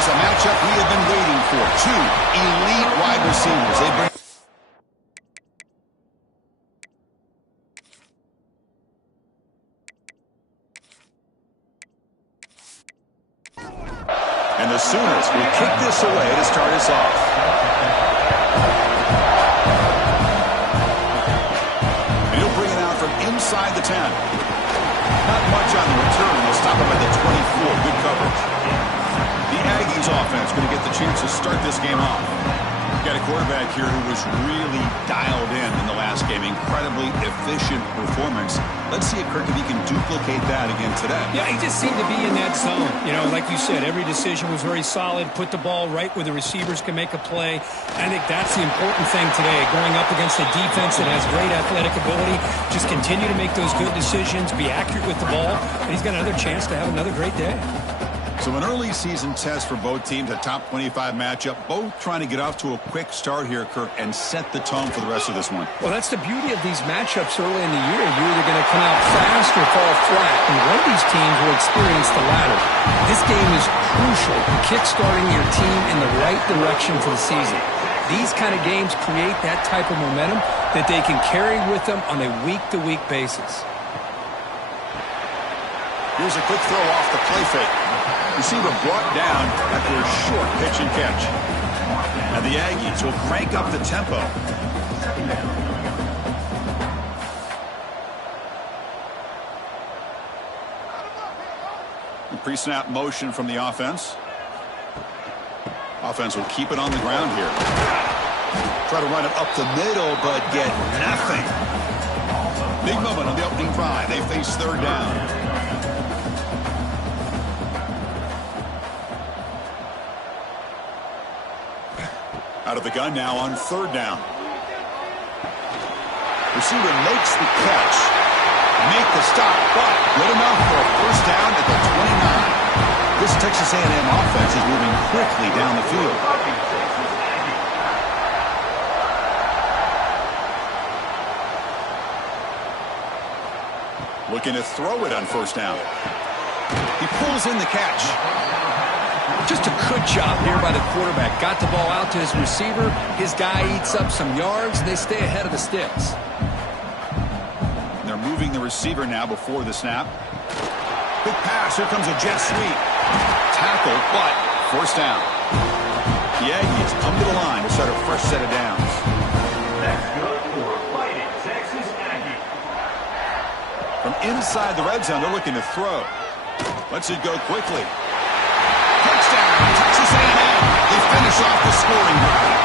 is a matchup we have been waiting for. Two elite wide receivers. They bring and the Sooners will kick this away to start us off. And he'll bring it out from inside the 10. Not much on the return. They'll stop him at the 24. Good coverage. The Aggies offense going to get the chance to start this game off. Got a quarterback here who was really dialed in the last game. Incredibly efficient performance. Let's see, Kirk, if he can duplicate that again today. Yeah, he just seemed to be in that zone. You know, like you said, every decision was very solid. Put the ball right where the receivers can make a play. I think that's the important thing today. Going up against a defense that has great athletic ability. Just continue to make those good decisions. Be accurate with the ball. And he's got another chance to have another great day. So an early season test for both teams, a top 25 matchup. Both trying to get off to a quick start here, Kirk, and set the tone for the rest of this one. Well, that's the beauty of these matchups early in the year. You're either going to come out fast or fall flat, and one of these teams will experience the latter. This game is crucial, kick-starting your team in the right direction for the season. These kind of games create that type of momentum that they can carry with them on a week-to-week basis. Here's a quick throw off the play fake. Receiver brought down after a short pitch and catch. And the Aggies will crank up the tempo. The pre-snap motion from the offense. Offense will keep it on the ground here. Try to run it up the middle, but get nothing. Big moment on the opening drive. They face third down. Out of the gun now on third down. Receiver makes the catch. Make the stop, but good enough for a first down at the 29. This Texas A&M offense is moving quickly down the field. Looking to throw it on first down. He pulls in the catch. Just a good job here by the quarterback. Got the ball out to his receiver. His guy eats up some yards. They stay ahead of the sticks. They're moving the receiver now before the snap. Big pass. Here comes a jet sweep. Tackle, but first down. The Aggies come to the line to start a fresh set of downs. That's good for Fighting Texas Aggie. From inside the red zone, they're looking to throw. Lets it go quickly. Touchdown, Texas A&M. They finish off the scoring drive.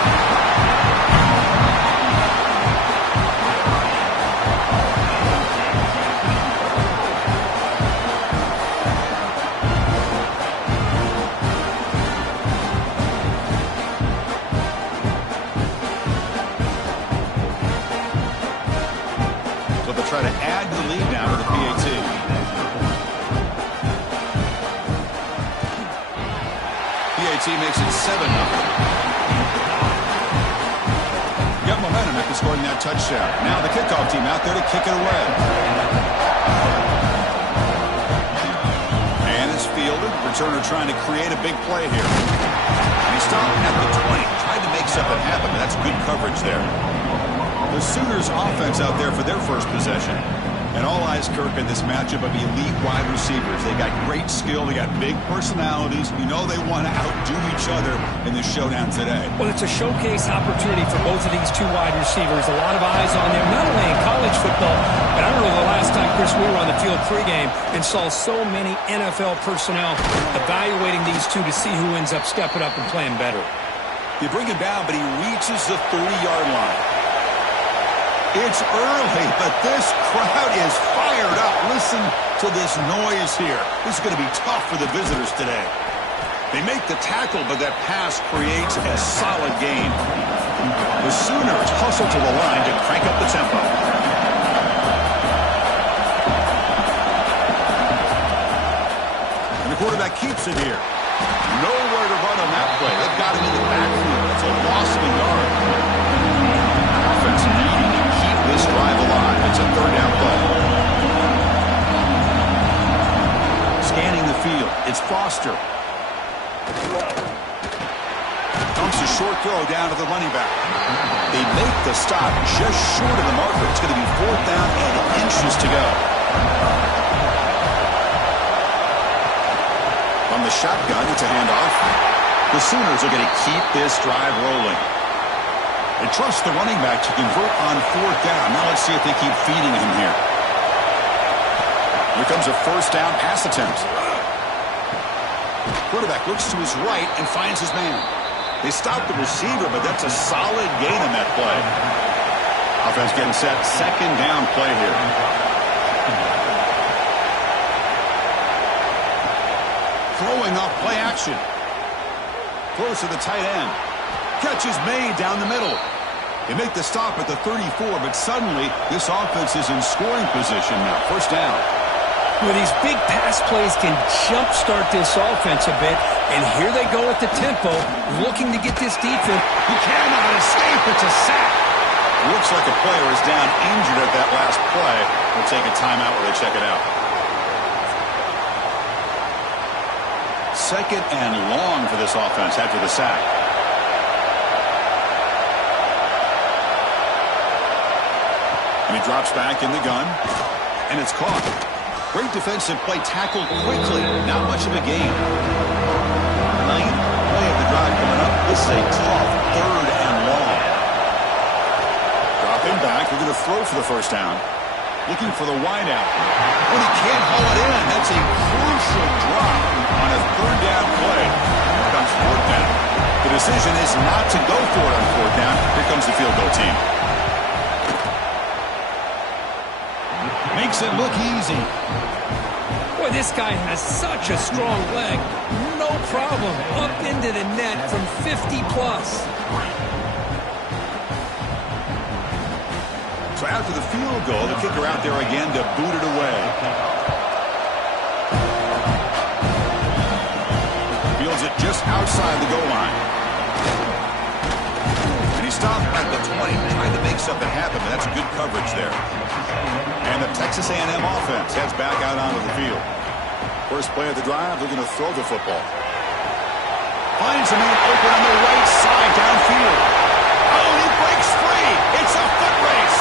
So they'll try to add to the lead now to the PAT. Makes it 7-0. Got momentum after scoring that touchdown. Now the kickoff team out there to kick it away. And it's fielded. Returner trying to create a big play here. And he stopped at the 20. Tried to make something happen, but that's good coverage there. The Sooners offense out there for their first possession. And all eyes, Kirk, in this matchup of elite wide receivers. They got great skill. They got big personalities. You know they want to outdo each other in this showdown today. Well, it's a showcase opportunity for both of these two wide receivers. A lot of eyes on them, not only in college football, but I don't know the last time, Chris, we were on the field pregame and saw so many NFL personnel evaluating these two to see who ends up stepping up and playing better. They bring him down, but he reaches the 30-yard line. It's early, but this crowd is fired up. Listen to this noise here. This is going to be tough for the visitors today. They make the tackle, but that pass creates a solid gain. The Sooners hustle to the line to crank up the tempo. And the quarterback keeps it here. Nowhere to run on that play. They've got him in the backfield. It's a loss of a yard. Offense needing to keep this drive alive. It's a third down play. Scanning the field. It's Foster. short throw down to the running back. They make the stop just short of the marker. It's going to be 4th down and inches to go. From the shotgun, it's a handoff. The Sooners are going to keep this drive rolling. They trust the running back to convert on 4th down. Now let's see if they keep feeding him here. Here comes a 1st down pass attempt. Quarterback looks to his right and finds his man. They stop the receiver, but that's a solid gain on that play. Offense getting set. 2nd down play here. Throwing off play action. Throws to the tight end. Catch is made down the middle. They make the stop at the 34, but suddenly this offense is in scoring position now. 1st down. Well, these big pass plays can jumpstart this offense a bit, and here they go at the tempo, looking to get this defense. He cannot escape. It's a sack. Looks like a player is down injured at that last play. We'll take a timeout while they check it out. 2nd and long for this offense after the sack. And he drops back in the gun, and it's caught. Great defensive play, tackled quickly. Not much of a gain. 9th play of the drive coming up. This is a tough 3rd and long. Dropping back. We're going to throw for the 1st down. Looking for the wideout. But he can't haul it in. That's a crucial drop on a 3rd down play. Here comes 4th down. The decision is not to go for it on 4th down. Here comes the field goal team. Makes it look easy. Boy, this guy has such a strong leg. No problem. Up into the net from 50+. So after the field goal, the kicker out there again to boot it away. Fields it just outside the goal line. And he stopped at the 20, trying to make something happen, but that's good coverage there. And the Texas A&M offense heads back out onto the field. First play of the drive, they're going to throw the football. Finds a man open on the right side downfield. Oh, he breaks free. It's a foot race.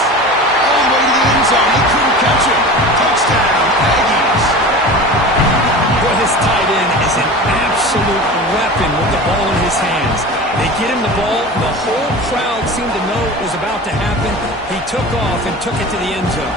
All the way to the end zone. He couldn't catch him. Touchdown, Aggies. Boy, this tight end is an absolute weapon with the ball in his hands. They get him the ball. The whole crowd seemed to know it was about to happen. He took off and took it to the end zone.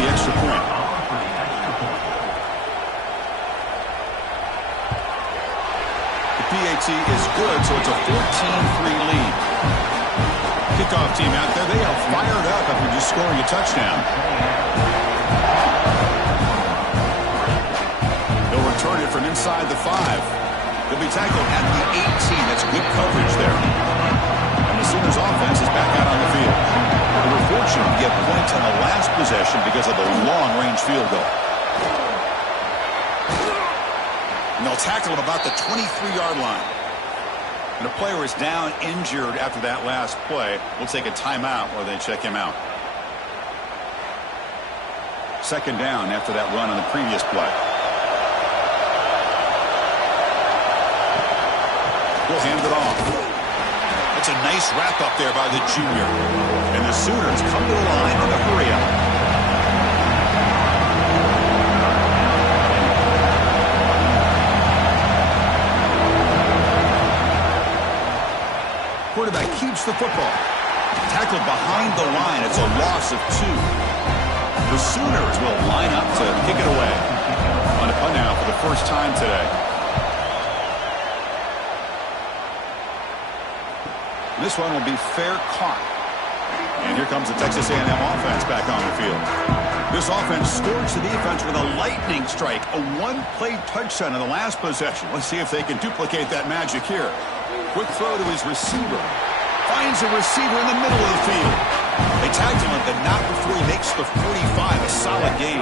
Extra point. The PAT is good, so it's a 14-3 lead. Kickoff team out there, they are fired up after just scoring a touchdown. They'll return it from inside the 5. They'll be tackled at the 18. That's good coverage there. And the Sooners offense is back out on the field. They were fortunate to get points on the last possession because of the long-range field goal. And they'll tackle him about the 23-yard line. And a player is down injured after that last play. We'll take a timeout while they check him out. 2nd down after that run on the previous play. We'll hand it off. It's a nice wrap-up there by the junior. And the Sooners come to the line on the hurry-up. Quarterback keeps the football. Tackled behind the line. It's a loss of 2. The Sooners will line up to kick it away. On a punt now for the first time today. This one will be fair caught. And here comes the Texas A&M offense back on the field. This offense scorched the defense with a lightning strike. A one-play touchdown in the last possession. Let's see if they can duplicate that magic here. Quick throw to his receiver. Finds a receiver in the middle of the field. They tagged him, but not before he makes the 45. A solid game.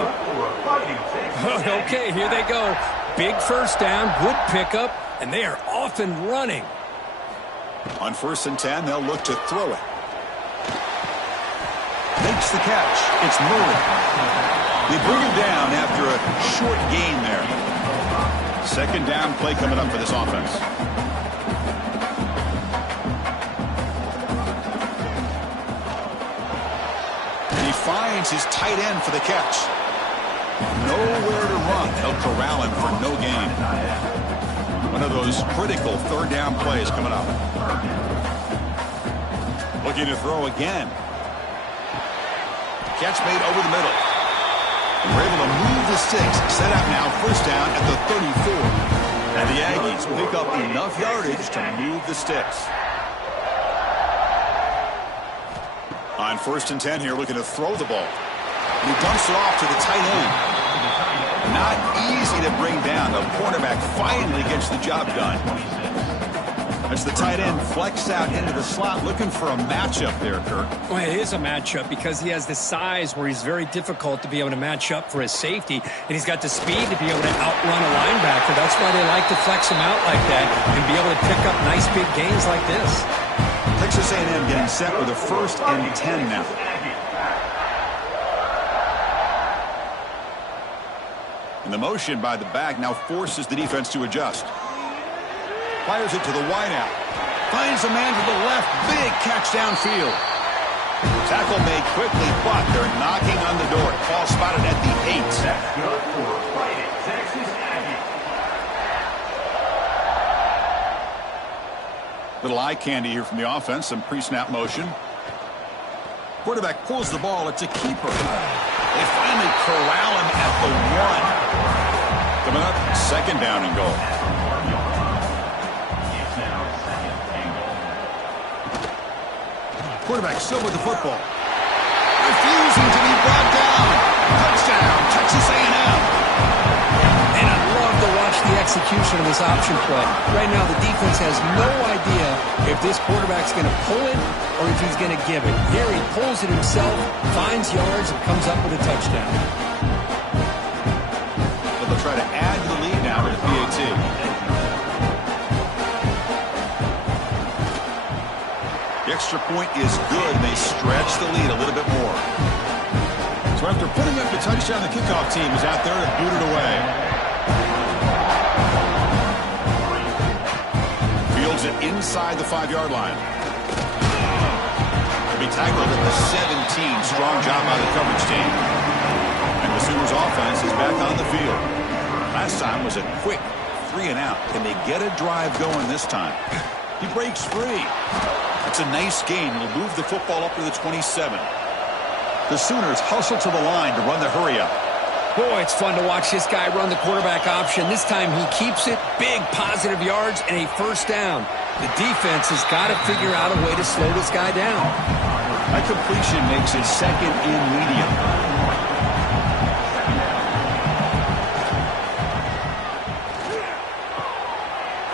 Okay, here they go. Big 1st down, good pickup, and they are off and running. On 1st and 10, they'll look to throw it. Makes the catch. It's Murray. They bring him down after a short gain there. 2nd down play coming up for this offense. And he finds his tight end for the catch. Nowhere to run. They'll corral him for no gain. One of those critical 3rd down plays coming up. Looking to throw again. Catch made over the middle. We're able to move the sticks. Set out now, 1st down at the 34. And the Aggies pick up enough yardage to move the sticks. On 1st and 10 here, looking to throw the ball. He dumps it off to the tight end. Not easy to bring down. The cornerback finally gets the job done. As the tight end flexed out into the slot, looking for a matchup there, Kirk. Well, it is a matchup because he has the size where he's very difficult to be able to match up for his safety, and he's got the speed to be able to outrun a linebacker. That's why they like to flex him out like that and be able to pick up nice big gains like this. Texas A&M getting set with a 1st and 10 now. And the motion by the back now forces the defense to adjust. Fires it to the wideout. Finds a man to the left. Big catch downfield. Tackle made quickly, but they're knocking on the door. Ball spotted at the 8. That's good for fighting Texas Aggies. Little eye candy here from the offense. Some pre-snap motion. Quarterback pulls the ball. It's a keeper. They finally corral him at the 1. Coming up, 2nd down and goal. Quarterback still with the football. Refusing to be brought down. Touchdown, Texas A&M. And I love to watch the execution of this option play. Right now, the defense has no idea if this quarterback's going to pull it or if he's going to give it. Here he pulls it himself, finds yards, and comes up with a touchdown. So they'll try to add to the lead now with the PAT. The extra point is good. They stretch the lead a little bit more. So after putting up the touchdown, the kickoff team is out there to boot it away. Fields it inside the 5-yard line. To be tackled at the 17. Strong job by the coverage team. And the Sooners offense is back on the field. Last time was a quick 3 and out. Can they get a drive going this time? He breaks free. It's a nice gain. He'll move the football up to the 27. The Sooners hustle to the line to run the hurry-up. Boy, it's fun to watch this guy run the quarterback option. This time he keeps it. Big positive yards and a 1st down. The defense has got to figure out a way to slow this guy down. That completion makes it 2nd and medium.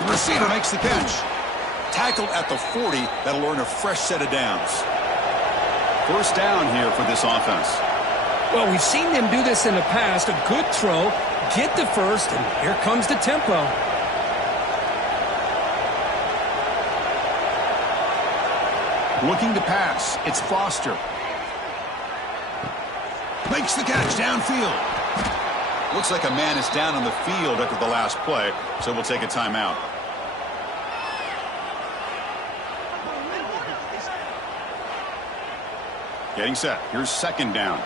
The receiver makes the catch. Tackled at the 40. That'll earn a fresh set of downs. 1st down here for this offense. Well, we've seen them do this in the past. A good throw, get the 1st, and here comes the tempo. Looking to pass. It's Foster. Makes the catch downfield. Looks like a man is down on the field after the last play, so we'll take a timeout. Getting set. Here's 2nd down.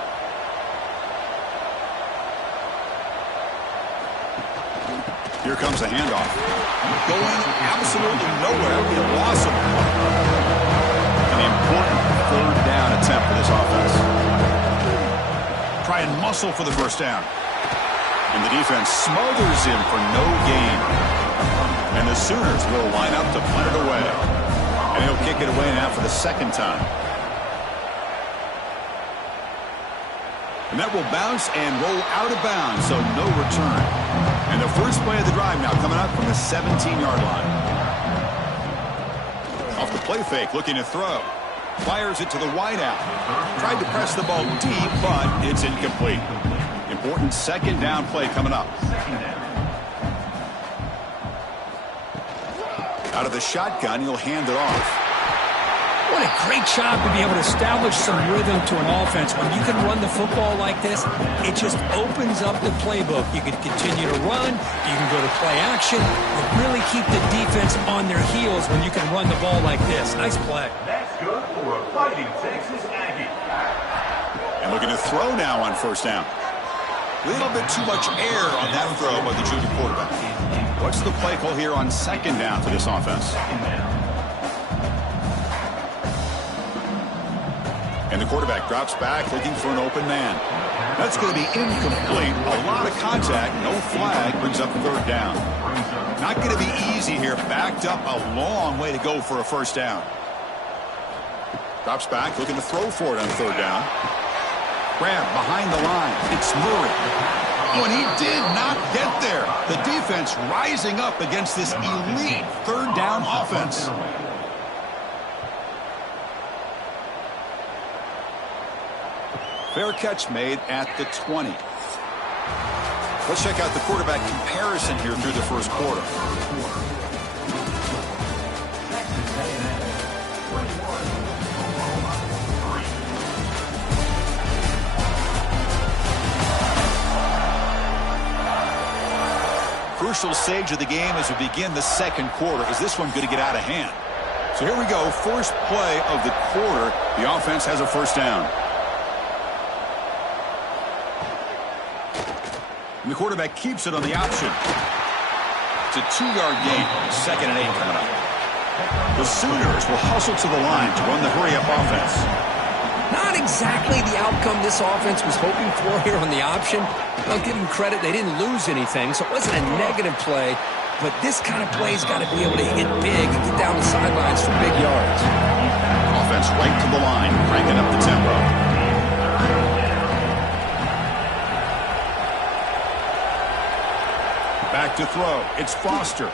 Here comes the handoff. Going absolutely nowhere. A loss of an important 3rd down attempt for this offense. Try and muscle for the 1st down. And the defense smothers him for no gain. And the Sooners will line up to punt it away. And he'll kick it away now for the 2nd time. And that will bounce and roll out of bounds, so no return. And the first play of the drive now coming up from the 17-yard line. Off the play fake, looking to throw. Fires it to the wideout. Tried to press the ball deep, but it's incomplete. Important 2nd down play coming up. Out of the shotgun, he'll hand it off. What a great job to be able to establish some rhythm to an offense. When you can run the football like this, it just opens up the playbook. You can continue to run, you can go to play action, but really keep the defense on their heels when you can run the ball like this. Nice play. That's good for a Fighting Texas Aggie. And looking to throw now on first down. A little bit too much air on that throw by the junior quarterback. What's the play call here on second down for this offense? And the quarterback drops back looking for an open man. That's going to be incomplete. A lot of contact. No flag. Brings up third down. Not going to be easy here. Backed up a long way to go for a first down. Drops back looking to throw for it on third down. Grab behind the line. It's Murray. Oh, and he did not get there. The defense rising up against this elite third down offense. Fair catch made at the 20. Let's check out the quarterback comparison here through the first quarter. Crucial stage of the game as we begin the second quarter. Is this one going to get out of hand? So here we go. First play of the quarter. The offense has a first down. And the quarterback keeps it on the option. It's a 2-yard gain. 2nd and 8 coming up. The Sooners will hustle to the line to run the hurry-up offense. Not exactly the outcome this offense was hoping for here on the option. I'll give them credit. They didn't lose anything, so it wasn't a negative play. But this kind of play's got to be able to hit big and get down the sidelines for big yards. Offense right to the line, cranking up the tempo. Back to throw. It's Foster.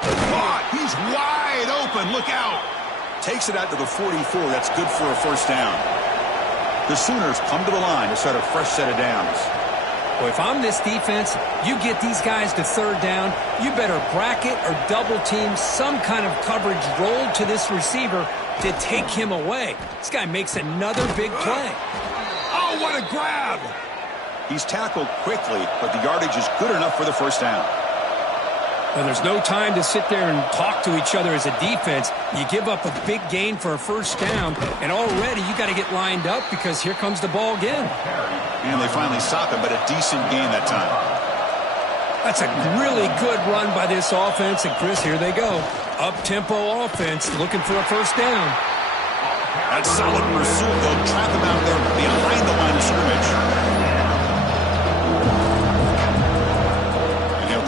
Caught. He's wide open. Look out. Takes it out to the 44. That's good for a first down. The Sooners come to the line to start a fresh set of downs. Well, if I'm this defense, you get these guys to third down, you better bracket or double team some kind of coverage roll to this receiver to take him away. This guy makes another big play. Oh, what a grab. He's tackled quickly, but the yardage is good enough for the first down. Well, there's no time to sit there and talk to each other as a defense. You give up a big gain for a first down, and already you got to get lined up because here comes the ball again. And they finally stop it, but a decent gain that time. That's a really good run by this offense, and Chris, here they go. Up-tempo offense looking for a first down. That's solid pursuit. They'll trap him out there behind the line of scrimmage.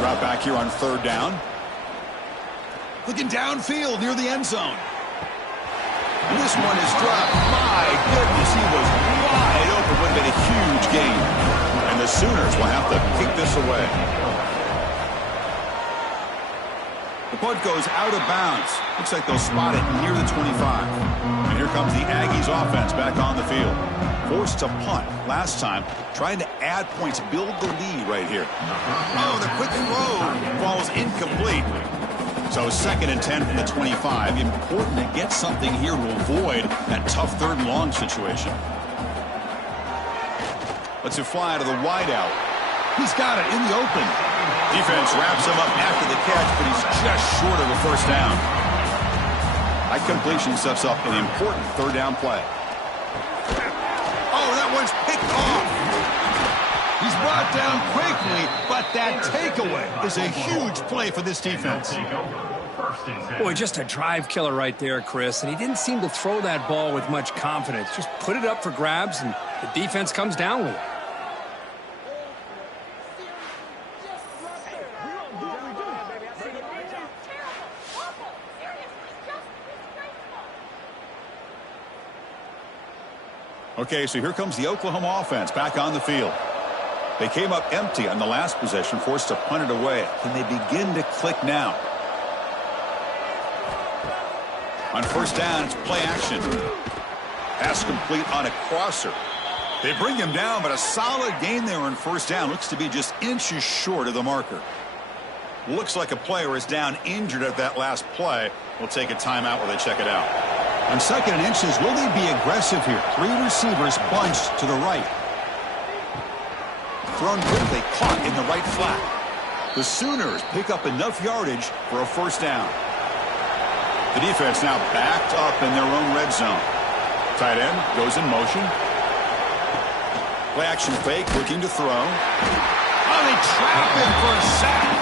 Drop back here on third down. Looking downfield near the end zone. And this one is dropped. My goodness, he was wide open. Would have been a huge gain. And the Sooners will have to kick this away. The punt goes out of bounds. Looks like they'll spot it near the 25. And here comes the Aggies offense back on the field. Forced to punt last time, trying to add points, build the lead right here. Oh, the quick throw falls incomplete. So 2nd and 10 from the 25. Important to get something here to avoid that tough third and long situation. Lets it fly to the wideout. He's got it in the open. Defense wraps him up after the catch, but he's just short of a first down. That completion sets up an important third down play. Oh, that one's picked off. He's brought down quickly, but that takeaway is a huge play for this defense. Boy, just a drive killer right there, Chris. And he didn't seem to throw that ball with much confidence. Just put it up for grabs, and the defense comes down with it. Okay, so here comes the Oklahoma offense back on the field. They came up empty on the last possession, forced to punt it away. Can they begin to click now? On first down, it's play action. Pass complete on a crosser. They bring him down, but a solid gain there on first down. Looks to be just inches short of the marker. Looks like a player is down injured at that last play. We'll take a timeout while they check it out. On 2nd and inches, will they be aggressive here? 3 receivers bunched to the right. Thrown quickly, caught in the right flat. The Sooners pick up enough yardage for a first down. The defense now backed up in their own red zone. Tight end goes in motion. Play action fake, looking to throw. Oh, they trap him for a sack.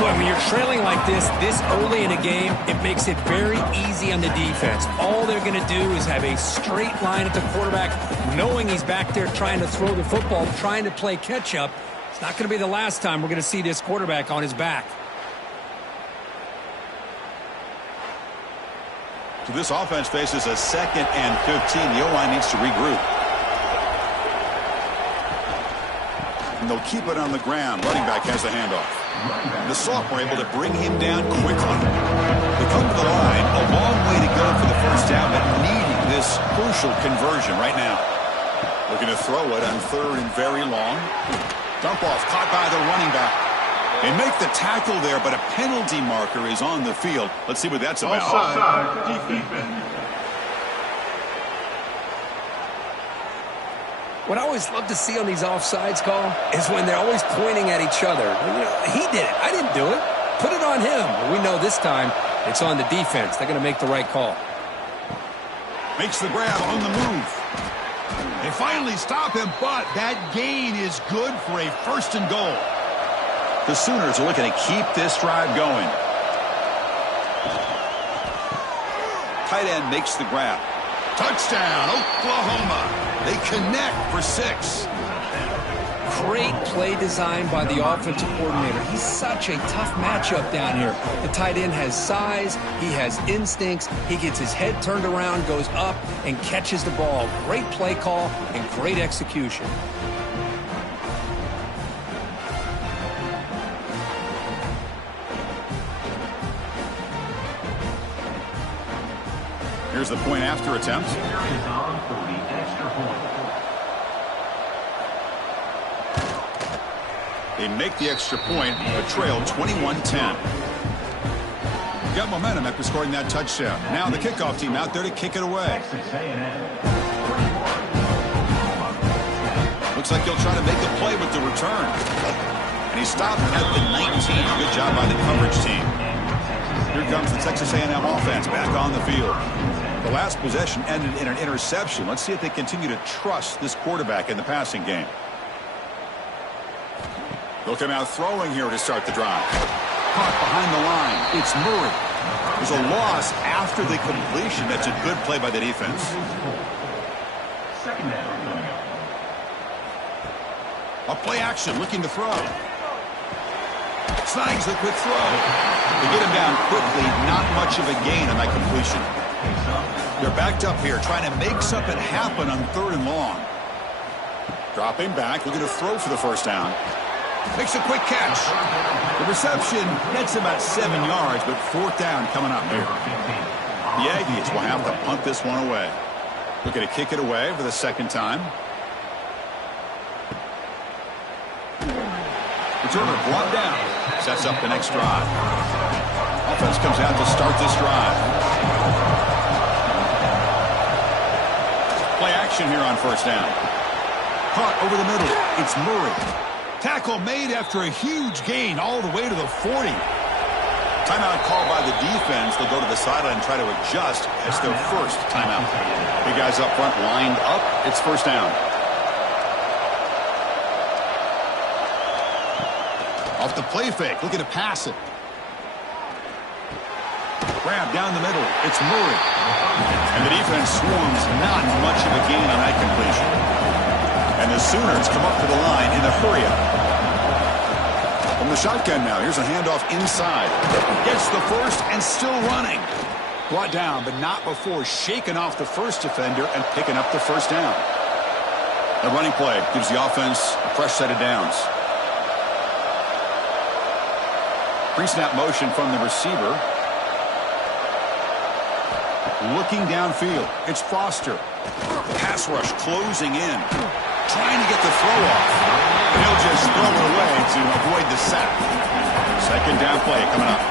Boy, when you're trailing like this early in a game, it makes it very easy on the defense. All they're going to do is have a straight line at the quarterback, knowing he's back there trying to throw the football, trying to play catch-up. It's not going to be the last time we're going to see this quarterback on his back. So this offense faces a 2nd and 15. The O-line needs to regroup. And they'll keep it on the ground. Running back has the handoff. The sophomore able to bring him down quickly. They come to the line. A long way to go for the first down, but needing this crucial conversion right now. Looking to throw it on 3rd and very long. Dump off caught by the running back. They make the tackle there, but a penalty marker is on the field. Let's see what that's about. Offside defense. What I always love to see on these offsides call is when they're always pointing at each other. You know, he did it. I didn't do it. Put it on him. Well, we know this time it's on the defense. They're going to make the right call. Makes the grab on the move. They finally stop him, but that gain is good for a 1st and goal. The Sooners are looking to keep this drive going. Tight end makes the grab. Touchdown, Oklahoma. They connect for 6. Great play design by the offensive coordinator. He's such a tough matchup down here. The tight end has size. He has instincts. He gets his head turned around, goes up, and catches the ball. Great play call and great execution. Here's the point after attempt. Is on for the extra point. They make the extra point, but trail 21-10. Got momentum after scoring that touchdown. Now the kickoff team out there to kick it away. Texas A&M. Looks like he'll try to make a play with the return. And he stopped at the 19. Good job by the coverage team. Here comes the Texas A&M offense back on the field. The last possession ended in an interception. Let's see if they continue to trust this quarterback in the passing game. They'll come out throwing here to start the drive. Caught behind the line. It's Murray. There's a loss after the completion. That's a good play by the defense. 2nd down. A play action looking to throw. Snags the quick throw. They get him down quickly. Not much of a gain on that completion. They're backed up here trying to make something happen on 3rd and long. Dropping back, looking to throw for the first down. Makes a quick catch. The reception nets about 7 yards, but 4th down coming up here. The Aggies will have to punt this one away. Looking to kick it away for the 2nd time. Returner brought down. Sets up the next drive. Offense comes out to start this drive. Play action here on 1st down. Caught over the middle. It's Murray. Tackle made after a huge gain all the way to the 40. Timeout called by the defense. They'll go to the sideline and try to adjust. It's their first timeout. Big guys up front lined up. It's 1st down. Off the play fake. Looking to pass it. Grab down the middle. It's Murray. And the defense swarms. Not much of a gain on that completion. And the Sooners come up to the line in a hurry-up. From the shotgun now, here's a handoff inside. Gets the first and still running. Brought down, but not before shaking off the first defender and picking up the 1st down. The running play gives the offense a fresh set of downs. Pre-snap motion from the receiver. Looking downfield. It's Foster. Pass rush closing in. Trying to get the throw off. He'll just throw it away to avoid the sack. Second down play coming up.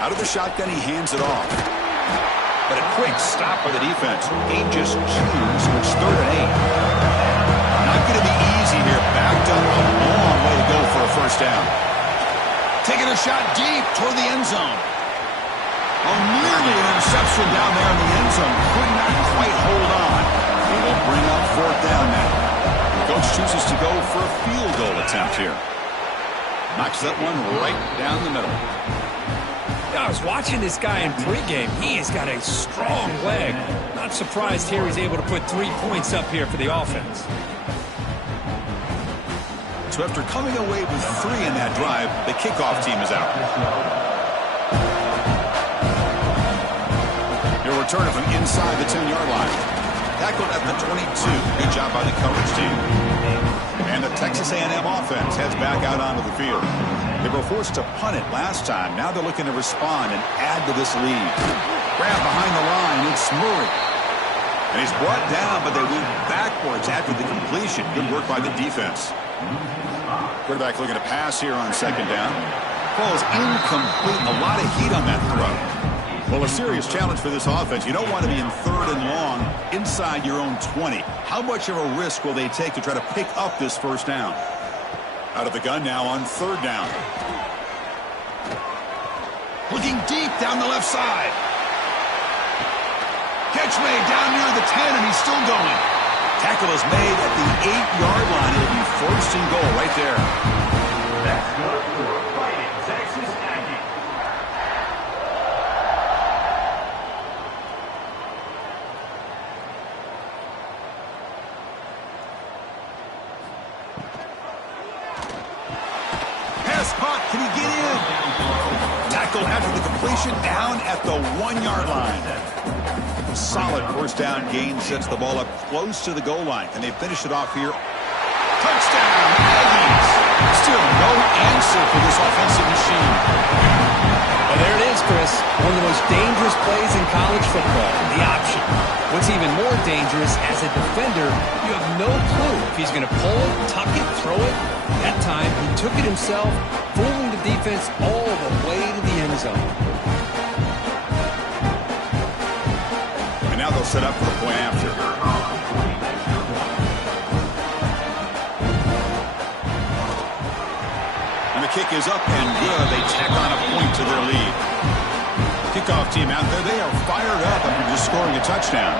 Out of the shotgun, he hands it off. But a quick stop by the defense. Gain just 2, so it's 3rd and 8. Not going to be easy here. Backed up a long way to go for a first down. Taking a shot deep toward the end zone. Oh, nearly an interception down there in the end zone. Could not quite hold on. He will bring up 4th down now. The coach chooses to go for a field goal attempt here. Knocks that one right down the middle. I was watching this guy in pregame. He has got a strong leg. Not surprised here he's able to put 3 points up here for the offense. So after coming away with 3 in that drive, the kickoff team is out. He'll return it from inside the 10-yard line. Tackled at the 22. Good job by the coverage team. And the Texas A&M offense heads back out onto the field. They were forced to punt it last time. Now they're looking to respond and add to this lead. Grab behind the line. It's Murray. And he's brought down, but they went backwards after the completion. Good work by the defense. Quarterback looking to pass here on 2nd down. Ball is incomplete. A lot of heat on that throw. Well, a serious challenge for this offense. You don't want to be in 3rd and long inside your own 20. How much of a risk will they take to try to pick up this first down? Out of the gun now on 3rd down. Looking deep down the left side. Catch made down near the 10, and he's still going. Tackle is made at the 8-yard line. It'll be 1st and goal right there. That's good for a fighting Texas Aggie. Pass caught. Can he get in? Tackle after the completion down at the 1-yard line. Solid first down gain sets the ball up close to the goal line. Can they finish it off here? Touchdown, Aggies! Still no answer for this offensive machine. Well, there it is, Chris. One of the most dangerous plays in college football, the option. What's even more dangerous, as a defender, you have no clue if he's going to pull it, tuck it, throw it. That time, he took it himself, fooling the defense all the way to the end zone. And now they'll set up for the point after. And the kick is up and good. They tack on a point to their lead. Kickoff team out there, they are fired up after just scoring a touchdown.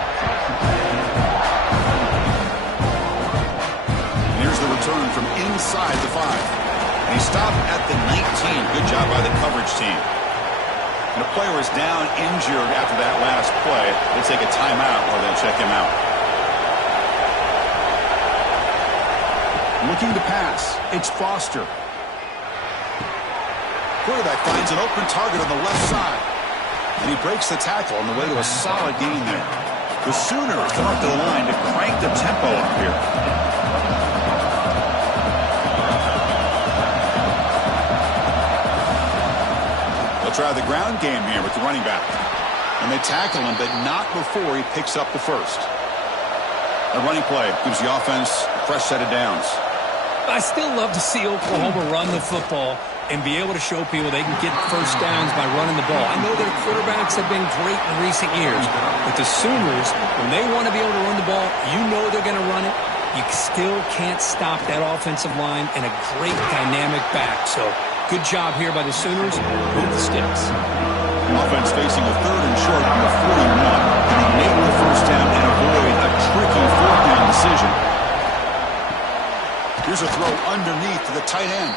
And here's the return from inside the 5. And he stopped at the 19. Good job by the coverage team. And the player is down injured after that last play. They'll take a timeout or they'll check him out. Looking to pass. It's Foster. Quarterback finds an open target on the left side. And he breaks the tackle on the way to a solid gain there. The Sooners come up to the line to crank the tempo up here. They'll try the ground game here with the running back. And they tackle him, but not before he picks up the first. A running play gives the offense a fresh set of downs. I still love to see Oklahoma run the football and be able to show people they can get first downs by running the ball. I know their quarterbacks have been great in recent years, but the Sooners, when they want to be able to run the ball, you know they're going to run it. You still can't stop that offensive line and a great dynamic back. So good job here by the Sooners. Move the sticks. Offense facing a 3rd and short on the 41. Can he make the first down and avoid a tricky 4th down decision? Here's a throw underneath to the tight end.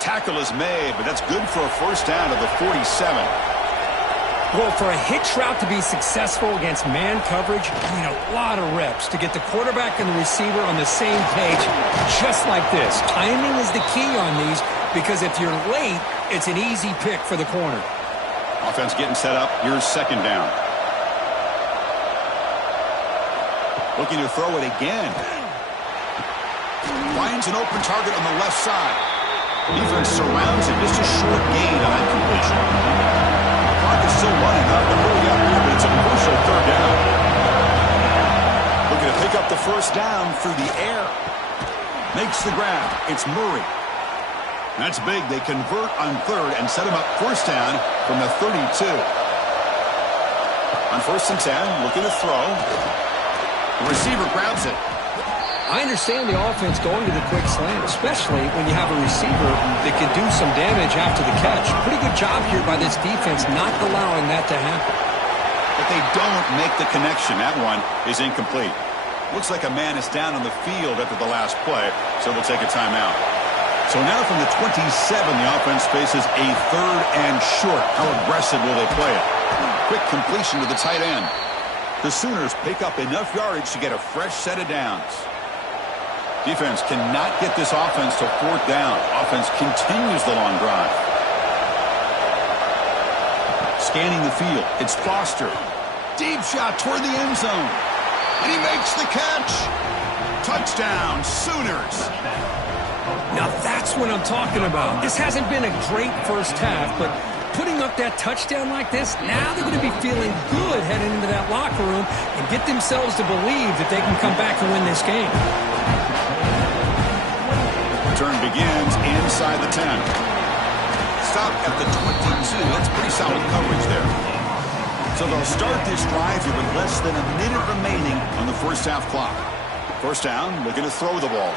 Tackle is made, but that's good for a first down to the 47. Well, for a hitch route to be successful against man coverage, you need a lot of reps to get the quarterback and the receiver on the same page, just like this. Timing is the key on these, because if you're late, it's an easy pick for the corner. Offense getting set up. Here's 2nd down. Looking to throw it again. Finds an open target on the left side. Defense surrounds it. Just a short gain on that completion. Clock is still running. Not to hurry up here, but it's a crucial 3rd down. Looking to pick up the first down through the air. Makes the grab. It's Murray. That's big. They convert on third and set him up first down from the 32. On 1st and 10, looking to throw. The receiver grabs it. I understand the offense going to the quick slant, especially when you have a receiver that can do some damage after the catch. Pretty good job here by this defense not allowing that to happen. But they don't make the connection. That one is incomplete. Looks like a man is down on the field after the last play, so we'll take a timeout. So now from the 27, the offense faces a 3rd and short. How aggressive will they play it? Quick completion to the tight end. The Sooners pick up enough yardage to get a fresh set of downs. Defense cannot get this offense to 4th down. Offense continues the long drive. Scanning the field. It's Foster. Deep shot toward the end zone. And he makes the catch. Touchdown, Sooners. Now that's what I'm talking about. This hasn't been a great first half, but putting up that touchdown like this, now they're going to be feeling good heading into that locker room and get themselves to believe that they can come back and win this game. Return begins inside the 10. Stop at the 22. That's pretty solid coverage there. So they'll start this drive here with less than a minute remaining on the first half clock. First down, looking to throw the ball.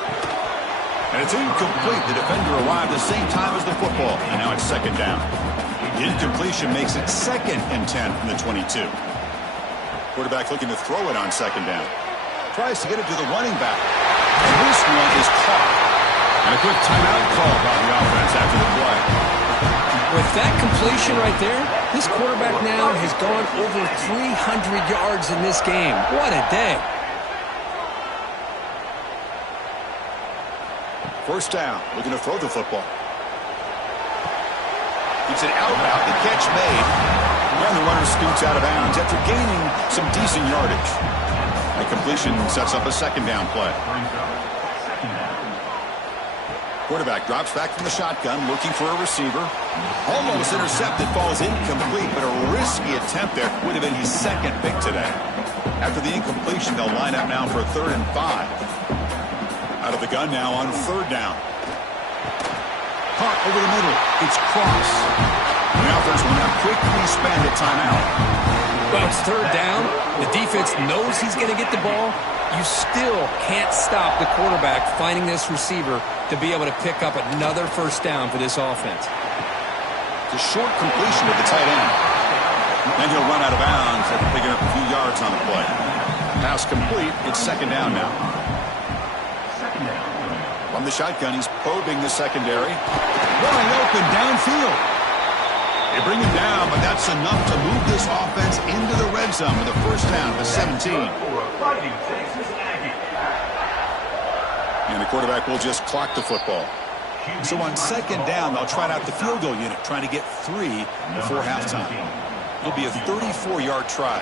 And it's incomplete. The defender arrived the same time as the football, and now it's 2nd down. The incompletion makes it 2nd and 10 from the 22. Quarterback looking to throw it on 2nd down. Tries to get it to the running back. And this one is caught. And a quick timeout call by the offense after the play. With that completion right there, this quarterback now has gone over 300 yards in this game. What a day. First down, looking to throw the football. It's an out route, the catch made. And the runner scoots out of bounds after gaining some decent yardage. That completion sets up a 2nd down play. Quarterback drops back from the shotgun, looking for a receiver. Almost intercepted, falls incomplete, but a risky attempt there. Would have been his 2nd pick today. After the incompletion, they'll line up now for a 3rd and 5. Out of the gun now on 3rd down. Caught over the middle. It's Cross. The offense will now quickly spend a timeout. Well, it's 3rd down. The defense knows he's going to get the ball. You still can't stop the quarterback finding this receiver to be able to pick up another first down for this offense. It's a short completion to the tight end. Then he'll run out of bounds after picking up a few yards on the play. Pass complete. It's 2nd down now. From the shotgun, he's probing the secondary. Wide open downfield. They bring him down, but that's enough to move this offense into the red zone with a first down to 17. And the quarterback will just clock the football. So on 2nd down, they'll try out the field goal unit, trying to get 3 before halftime. It'll be a 34-yard try.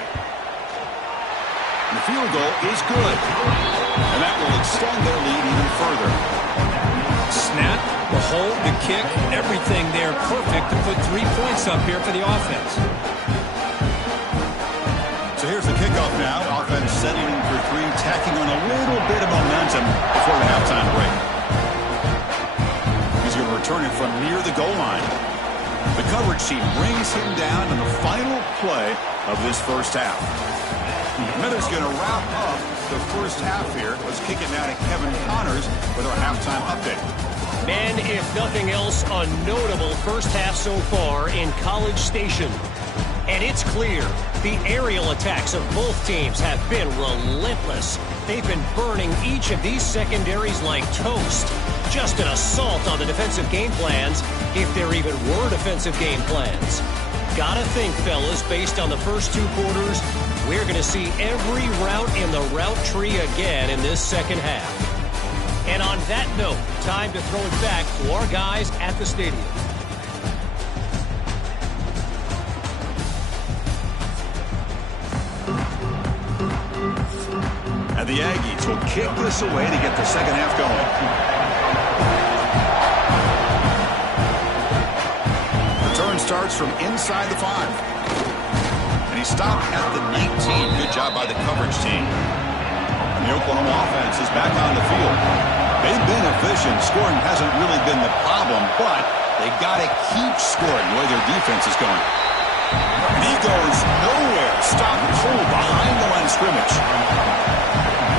And the field goal is good. And that will extend their lead even further. Snap, the hold, the kick, everything there perfect to put 3 points up here for the offense. So here's the kickoff now. Offense setting in for 3, tacking on a little bit of momentum before the halftime break. He's going to return it from near the goal line. The coverage team brings him down in the final play of this first half. Miller's going to wrap up the first half here. Let's kick it now to Kevin Connors with our halftime update. And if nothing else, a notable first half so far in College Station. And it's clear the aerial attacks of both teams have been relentless. They've been burning each of these secondaries like toast. Just an assault on the defensive game plans, if there even were defensive game plans. Gotta think, fellas, based on the first 2 quarters, we're going to see every route in the route tree again in this second half. And on that note, time to throw it back to our guys at the stadium. And the Aggies will kick this away to get the second half going. Return starts from inside the 5. And he stopped at the 19. Good job by the coverage team. And the Oklahoma offense is back on the field. They've been efficient. Scoring hasn't really been the problem, but they got to keep scoring the way their defense is going. And he goes nowhere. Stopped cold behind the line of scrimmage.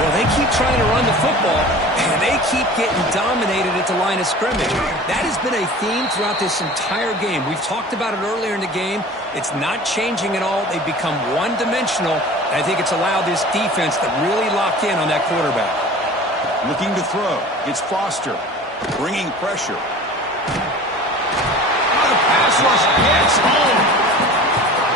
Well, they keep trying to run the football, and they keep getting dominated at the line of scrimmage. That has been a theme throughout this entire game. We've talked about it earlier in the game. It's not changing at all. They've become one-dimensional. I think it's allowed this defense to really lock in on that quarterback. Looking to throw. It's Foster. Bringing pressure. On a pass rush. It's home.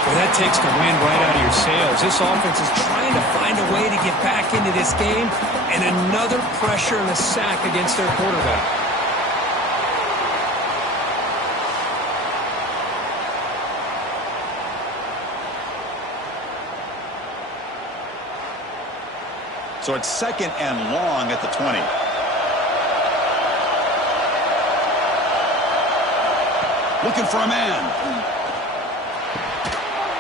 Well, that takes the wind right out of your sails. This offense is trying to find a way to get back into this game, and another pressure and a sack against their quarterback. So it's 2nd and long at the 20. Looking for a man.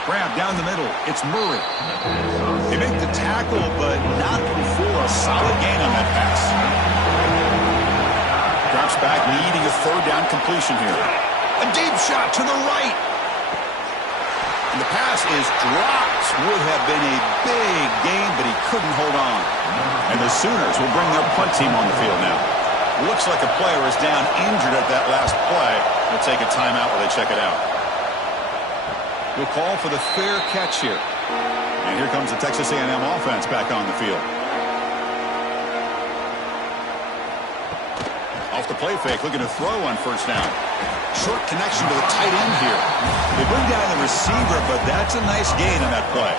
Grab down the middle. It's Murray. They make the tackle, but not before a solid gain on that pass. Drops back, needing a 3rd down completion here. A deep shot to the right. And the pass is dropped. Would have been a big gain, but he couldn't hold on. And the Sooners will bring their punt team on the field now. Looks like a player is down injured at that last play. They'll take a timeout while they check it out. We'll call for the fair catch here. And here comes the Texas A&M offense back on the field. Off the play fake, looking to throw on 1st down. Short connection to the tight end here. They bring down the receiver, but that's a nice gain on that play.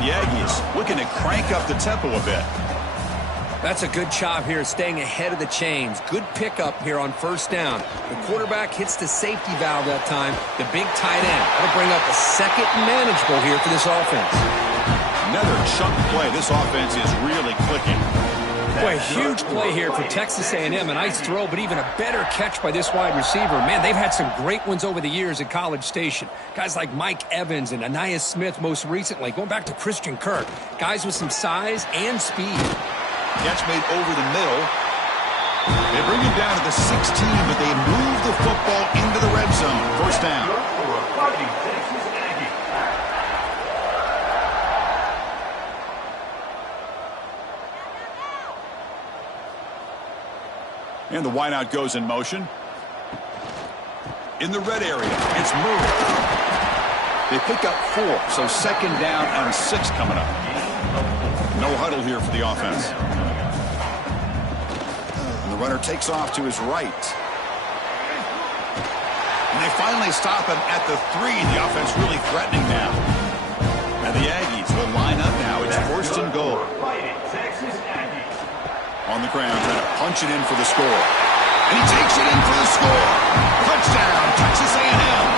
The Aggies looking to crank up the tempo a bit. That's a good job here, staying ahead of the chains. Good pickup here on 1st down. The quarterback hits the safety valve that time. The big tight end. That'll bring up a 2nd and manageable here for this offense. Another chunk play. This offense is really clicking. Boy, a huge play here for Texas A&M. A nice throw, but even a better catch by this wide receiver. Man, they've had some great ones over the years at College Station. Guys like Mike Evans and Anais Smith most recently. Going back to Christian Kirk. Guys with some size and speed. Catch made over the middle. They bring him down to the 16, but they move the football into the red zone. 1st down. And the wideout goes in motion. In the red area, it's Murray. They pick up 4, so 2nd down and 6 coming up. No huddle here for the offense. And the runner takes off to his right. And they finally stop him at the 3. The offense really threatening now. And the Aggies will line up now. It's 1st and goal. On the ground, trying to punch it in for the score. And he takes it in for the score. Touchdown, Texas A&M.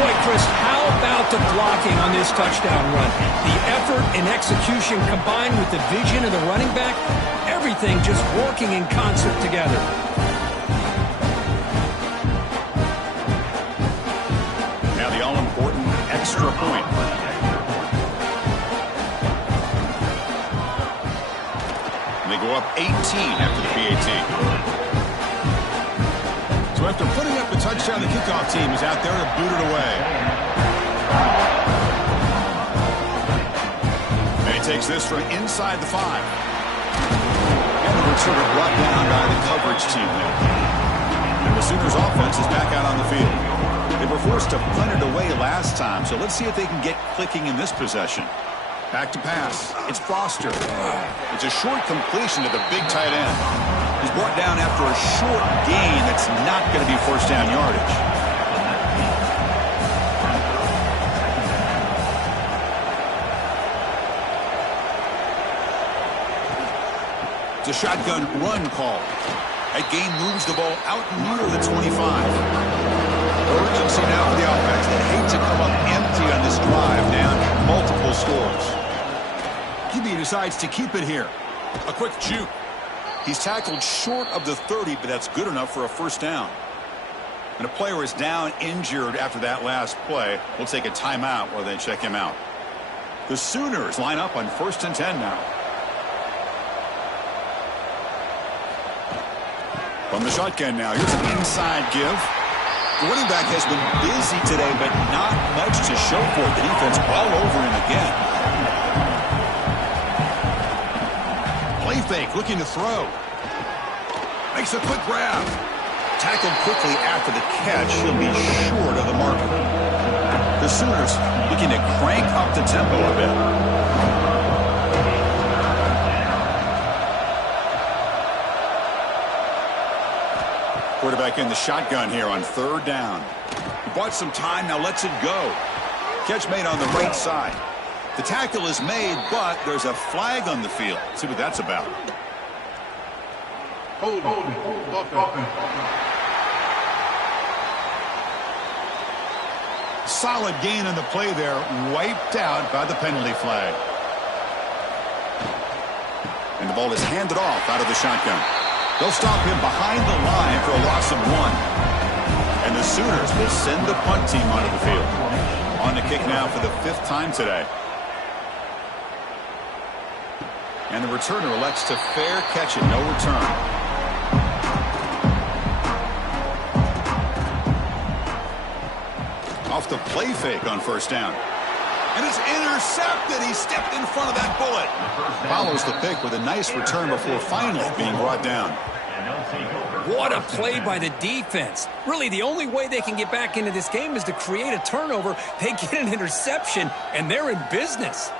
Boy, Chris, how about the blocking on this touchdown run? The effort and execution combined with the vision of the running back, everything just working in concert together. Now the all-important extra point. And they go up 18 after the PAT. So after putting up the touchdown, the kickoff team is out there to boot it away. And he takes this from inside the 5. And the returner brought down by the coverage team there. And the Sooners offense is back out on the field. They were forced to punt it away last time, so let's see if they can get clicking in this possession. Back to pass. It's Foster. It's a short completion to the big tight end. He's brought down after a short gain that's not going to be 1st down yardage. It's a shotgun run call. That gain moves the ball out near the 25. Urgency now for the offense. They hate to come up empty on this drive, down multiple scores. QB decides to keep it here. A quick juke. He's tackled short of the 30, but that's good enough for a 1st down. And a player is down injured after that last play. We'll take a timeout while they check him out. The Sooners line up on 1st and 10 now. From the shotgun now, here's an inside give. The running back has been busy today, but not much to show for it. The defense all over him again. Play fake, looking to throw. Makes a quick grab. Tackled quickly after the catch. He'll be short of the marker. The Sooners looking to crank up the tempo a bit. Quarterback in the shotgun here on third down. He bought some time, now lets it go. Catch made on the right side. The tackle is made, but there's a flag on the field. Let's see what that's about. Hold. Solid gain on the play there, wiped out by the penalty flag. And the ball is handed off out of the shotgun. They'll stop him behind the line for a loss of 1. And the Sooners will send the punt team onto the field. On the kick now for the 5th time today. And the returner elects to fair catch it, no return. Off the play fake on first down. And it's intercepted. He stepped in front of that bullet. Follows the pick with a nice return before finally being brought down. What a play by the defense. Really, the only way they can get back into this game is to create a turnover. They get an interception, and they're in business.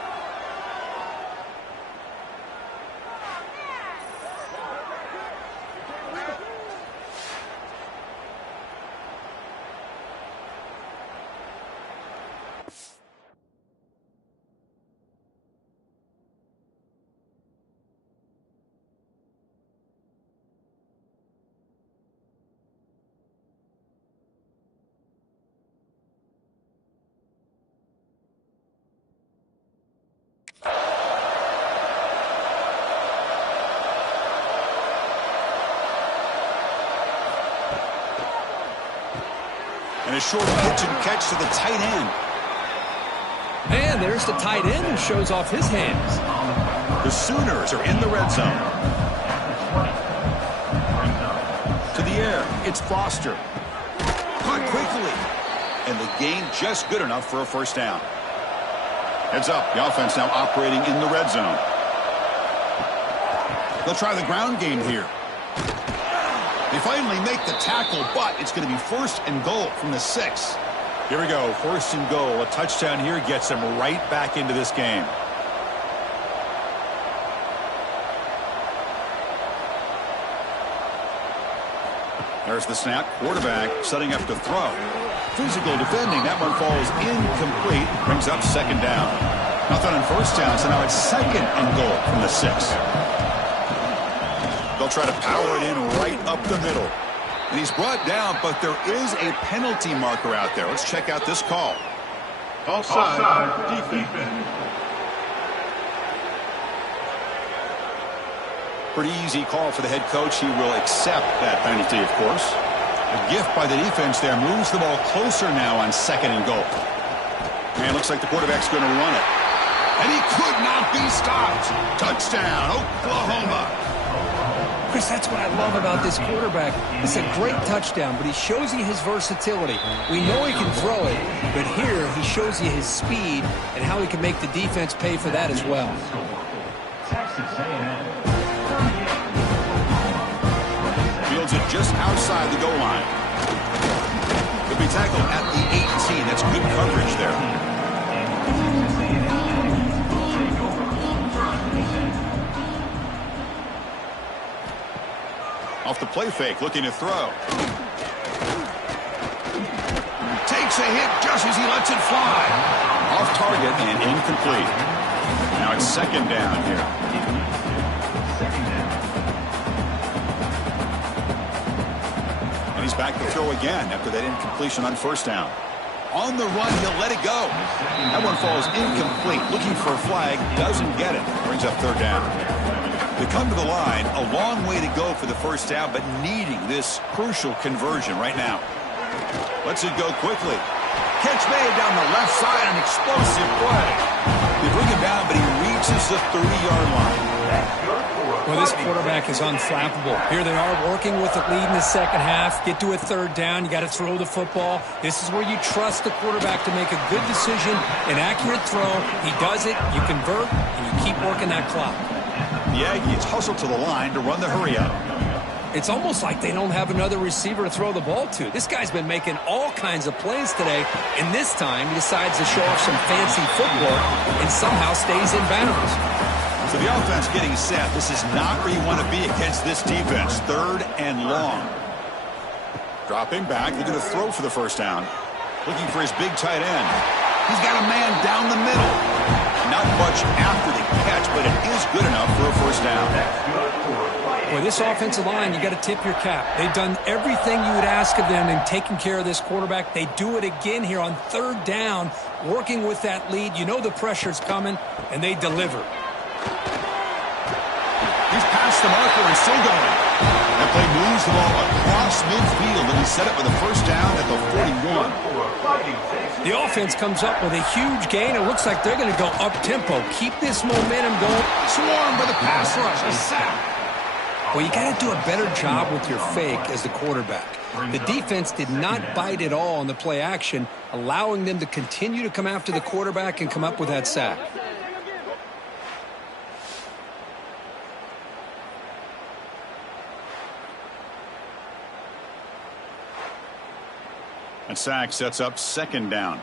And a short pitch and catch to the tight end. And there's the tight end who shows off his hands. The Sooners are in the red zone. To the air, it's Foster. Caught quickly. And the gain just good enough for a first down. Heads up, the offense now operating in the red zone. They'll try the ground game here. They finally make the tackle, but it's going to be 1st and goal from the 6. Here we go, 1st and goal. A touchdown here gets them right back into this game. There's the snap. Quarterback setting up to throw. Physical defending. That one falls incomplete. Brings up 2nd down. Nothing on first down, so now it's 2nd and goal from the 6. They'll try to power it in right up the middle. And he's brought down, but there is a penalty marker out there. Let's check out this call. Offside. Defense. Pretty easy call for the head coach. He will accept that penalty, of course. A gift by the defense there moves the ball closer now on 2nd and goal. And looks like the quarterback's going to run it. And he could not be stopped. Touchdown, Oklahoma. Chris, that's what I love about this quarterback. It's a great touchdown, but he shows you his versatility. We know he can throw it, but here he shows you his speed and how he can make the defense pay for that as well. Fields it just outside the goal line. He'll be tackled at the 18. That's good coverage there. Off the play fake, looking to throw. Takes a hit just as he lets it fly. Off target and incomplete. Now it's 2nd down here. And he's back to throw again after that incompletion on first down. On the run, he'll let it go. That one falls incomplete. Looking for a flag, doesn't get it. Brings up 3rd down. They come to the line, a long way to go for the first down, but needing this crucial conversion right now. Lets it go quickly. Catch made down the left side, an explosive play. They bring him down, but he reaches the 30-yard line. Well, this quarterback is unflappable. Here they are working with the lead in the second half. Get to a third down. You got to throw the football. This is where you trust the quarterback to make a good decision, an accurate throw. He does it, you convert, and you keep working that clock. The Aggies hustle to the line to run the hurry up. It's almost like they don't have another receiver to throw the ball to. This guy's been making all kinds of plays today, and this time he decides to show off some fancy footwork and somehow stays in bounds. So the offense getting set. This is not where you want to be against this defense. Third and long. Dropping back, looking to throw for the first down. Looking for his big tight end. He's got a man down the middle. Not much after the catch, but it is good enough for a first down. Boy, this offensive line, you got to tip your cap. They've done everything you would ask of them in taking care of this quarterback. They do it again here on third down, working with that lead. You know the pressure's coming, and they deliver. He's past the marker and still going. That play moves the ball across midfield, and he set it with a first down at the 41. The offense comes up with a huge gain. It looks like they're going to go up-tempo. Keep this momentum going. Swarmed by the pass rush. A sack. Well, you got to do a better job with your fake as the quarterback. The defense did not bite at all on the play action, allowing them to continue to come after the quarterback and come up with that sack. And sack sets up second down.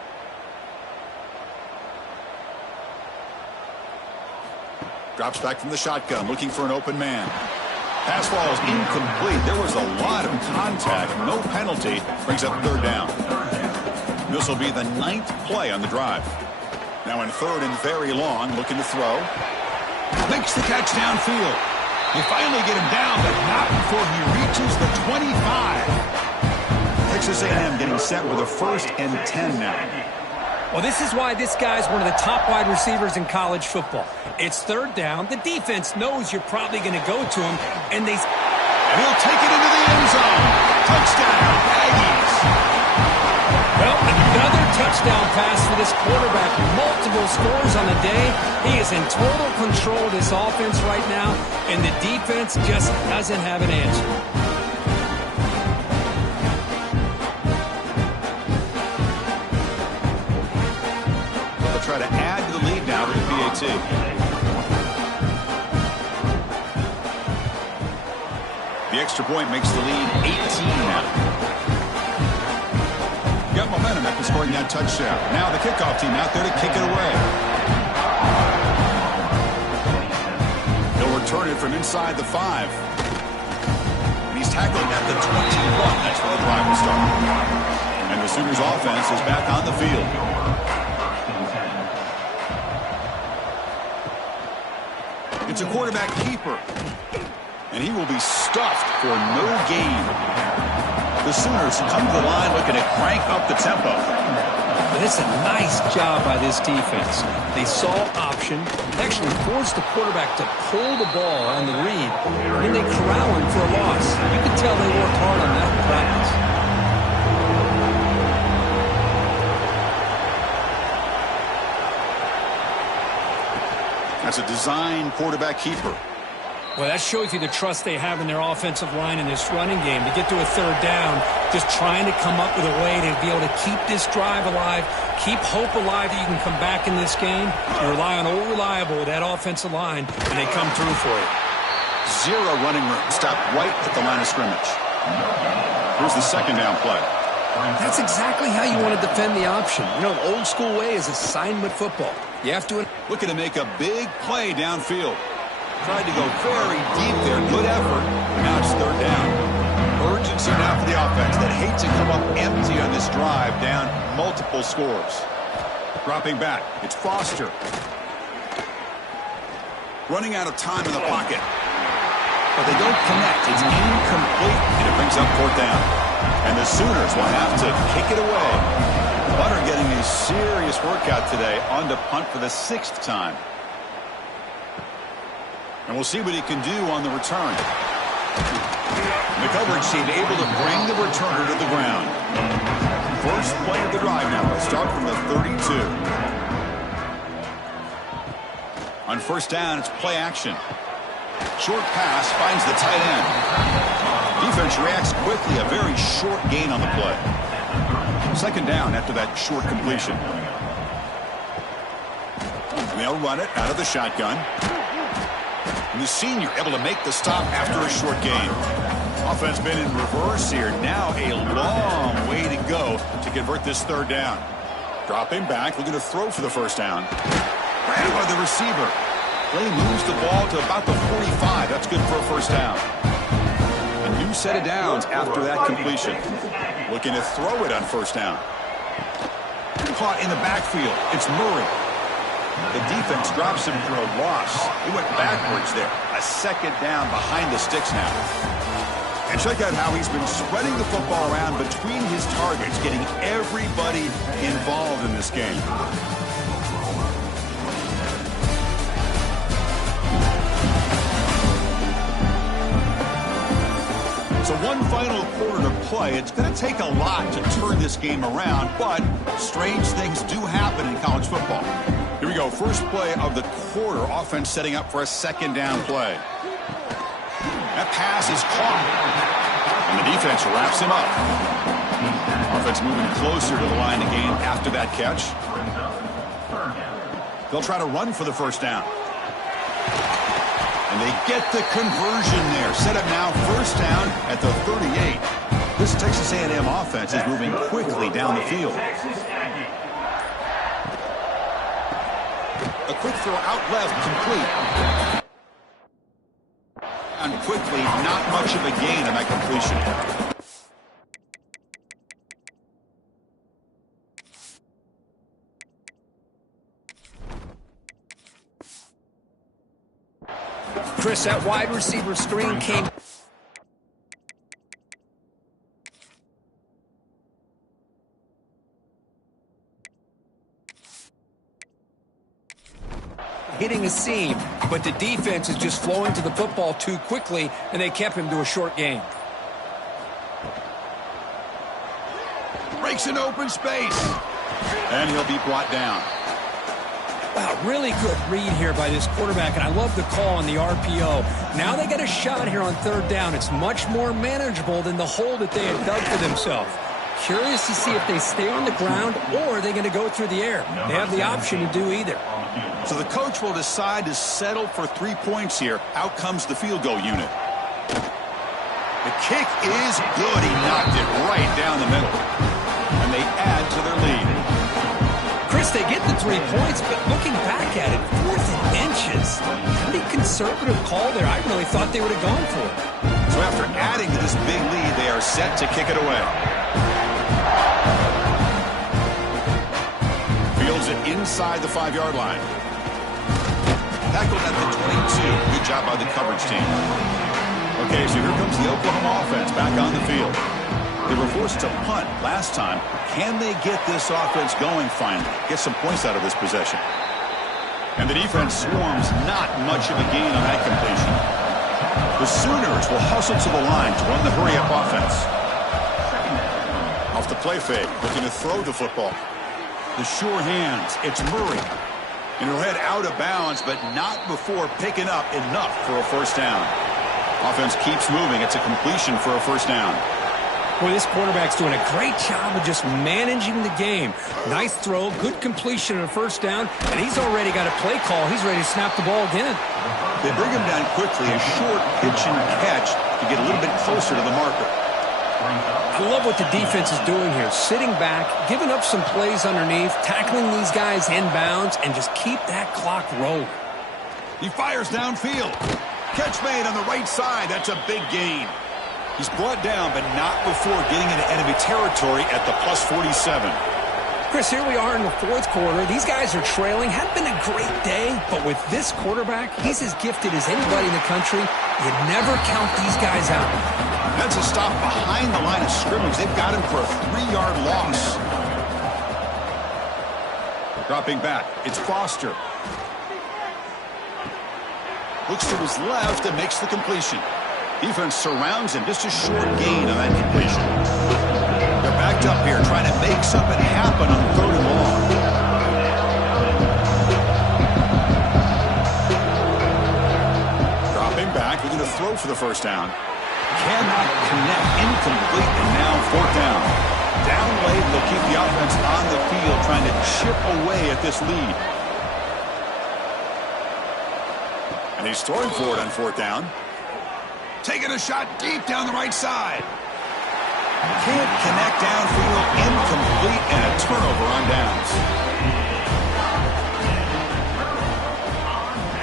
Drops back from the shotgun, looking for an open man. Pass falls incomplete. There was a lot of contact. No penalty. Brings up third down. This will be the 9th play on the drive. Now in third and very long, looking to throw. Makes the catch downfield. They finally get him down, but not before he reaches the 25. Texas A&M getting set with a first and 10 now. Well, this is why this guy's one of the top wide receivers in college football. It's third down. The defense knows you're probably going to go to him, and he'll take it into the end zone. Touchdown, Aggies. Well, another touchdown pass for this quarterback. Multiple scores on the day. He is in total control of this offense right now, and the defense just doesn't have an answer. Try to add to the lead now with the PAT. The extra point makes the lead 18 now. Got momentum after scoring that touchdown. Now the kickoff team out there to kick it away. He'll return it from inside the 5. And he's tackling at the 21. That's where the drive will start. And the Sooners offense is back on the field. It's a quarterback keeper, and he will be stuffed for no gain. The Sooners come to the line looking to crank up the tempo. This is a nice job by this defense. They saw option, actually forced the quarterback to pull the ball on the read, and they corral him for a loss. You can tell they worked hard on that in practice. That's a design quarterback keeper. Well, that shows you the trust they have in their offensive line in this running game. To get to a third down, just trying to come up with a way to be able to keep this drive alive, keep hope alive that you can come back in this game. You rely on old reliable, that offensive line, and they come through for you. Zero running room. Stop right at the line of scrimmage. Here's the second down play. That's exactly how you want to defend the option. You know, the old school way is assignment football. You have to... Looking to make a big play downfield. Tried to go very deep there. Good effort. Now it's third down. Urgency now for the offense that hates to come up empty on this drive, down multiple scores. Dropping back. It's Foster. Running out of time in the pocket. But they don't connect. It's incomplete, and it brings up fourth down. And the Sooners will have to kick it away. Butter getting a serious workout today on to punt for the 6th time. And we'll see what he can do on the return. The coverage team able to bring the returner to the ground. First play of the drive now. We'll start from the 32. On first down, it's play action. Short pass finds the tight end. Defense reacts quickly. A very short gain on the play. Second down after that short completion. They'll run it out of the shotgun. And the senior able to make the stop after a short gain. Offense been in reverse here. Now a long way to go to convert this third down. Dropping back, looking to throw for the first down. Ran by the receiver. Play moves the ball to about the 45. That's good for a first down. A new set of downs after that completion. Looking to throw it on first down. Caught in the backfield. It's Murray. The defense drops him for a loss. He went backwards there. A second down behind the sticks now. And check out how he's been spreading the football around between his targets, getting everybody involved in this game. So one final quarter to play. It's going to take a lot to turn this game around, but strange things do happen in college football. Here we go. First play of the quarter. Offense setting up for a second down play. That pass is caught. And the defense wraps him up. Offense moving closer to the line of game after that catch. They'll try to run for the first down. And they get the conversion there. Set up now first down at the 38. This Texas A&M offense is moving quickly down the field. A quick throw out left, complete. And quickly, not much of a gain on that completion. Chris, that wide receiver screen came. Hitting a seam, but the defense is just flowing to the football too quickly, and they kept him to a short gain. Breaks an open space. And he'll be brought down. Wow, really good read here by this quarterback, and I love the call on the RPO. Now they got a shot here on third down. It's much more manageable than the hole that they had dug for themselves. Curious to see if they stay on the ground or are they going to go through the air. They have the option to do either. So the coach will decide to settle for 3 points here. Out comes the field goal unit. The kick is good. He knocked it right down the middle. And they add to their lead. Chris, they get the 3 points, but looking back at it, 4th and inches. Pretty conservative call there. I really thought they would have gone for it. So after adding to this big lead, they are set to kick it away. Fields it inside the 5-yard line. Tackled at the 22. Good job by the coverage team. Okay, so here comes the Oklahoma offense back on the field. They were forced to punt last time. Can they get this offense going finally? Get some points out of this possession. And the defense swarms, not much of a gain on that completion. The Sooners will hustle to the line to run the hurry-up offense. Off the play fake, looking to throw the football. The sure hands, it's Murray. And he'll head out of bounds, but not before picking up enough for a first down. Offense keeps moving. It's a completion for a first down. Boy, this quarterback's doing a great job of just managing the game. Nice throw, good completion on a first down, and he's already got a play call. He's ready to snap the ball again. They bring him down quickly, a short pitch and catch to get a little bit closer to the marker. I love what the defense is doing here. Sitting back, giving up some plays underneath, tackling these guys inbounds, and just keep that clock rolling. He fires downfield. Catch made on the right side. That's a big gain. He's brought down, but not before getting into enemy territory at the plus 47. Chris, here we are in the 4th quarter. These guys are trailing. Hadn't been a great day, but with this quarterback, he's as gifted as anybody in the country. You never count these guys out. That's a stop behind the line of scrimmage. They've got him for a 3-yard loss. Dropping back, it's Foster. Looks to his left and makes the completion. Defense surrounds him. Just a short gain on that completion. They're backed up here trying to make something happen on 3rd and long. Dropping quarterback looking to throw for the first down. Cannot connect, incomplete, and now fourth down. Down late, they'll keep the offense on the field trying to chip away at this lead. And he's throwing for it on fourth down. Taking a shot deep down the right side. Can't connect downfield, incomplete, and a turnover on downs.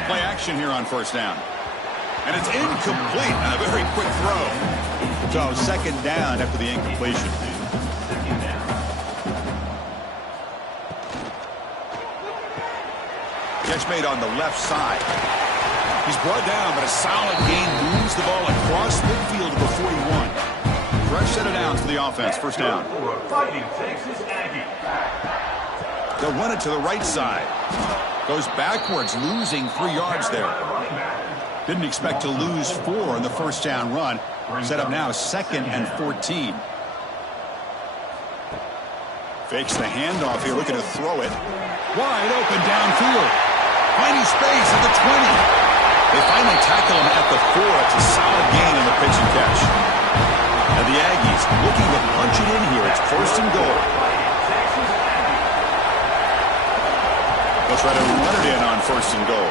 Play action here on first down. And it's incomplete on a very quick throw. So second down after the incompletion. Catch made on the left side. He's brought down, but a solid gain moves the ball across midfield to the 41. Fresh set of downs for the offense. First down. They'll run it to the right side. Goes backwards, losing 3 yards there. Didn't expect to lose 4 in the first down run. Set up now 2nd and 14. Fakes the handoff here, looking to throw it. Wide open downfield. Finding space at the 20. They finally tackle him at the 4. It's a solid gain on the pitch and catch. And the Aggies looking to punch it in here. It's first and goal. They'll try to run it in on first and goal.